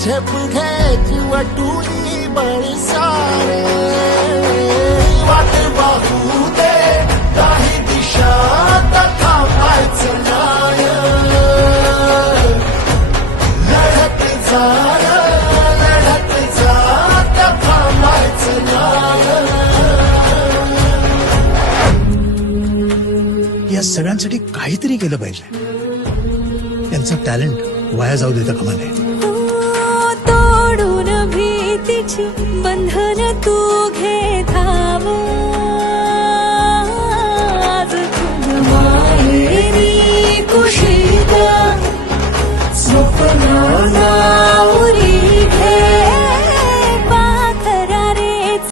झेप घ्यायची वाटून बळ सारे वाट पाहू दे काही दिशा थांबायचं नाय लढत जा थांबायचं नाय या सगळ्यांसाठी काहीतरी केलं पाहिजे त्यांचं टॅलेंट वाया जाऊ देता कामा नये तोडून भीतीची बंधन तू घे धाव आज तुझ माहेरी कुशीत स्वप्नाला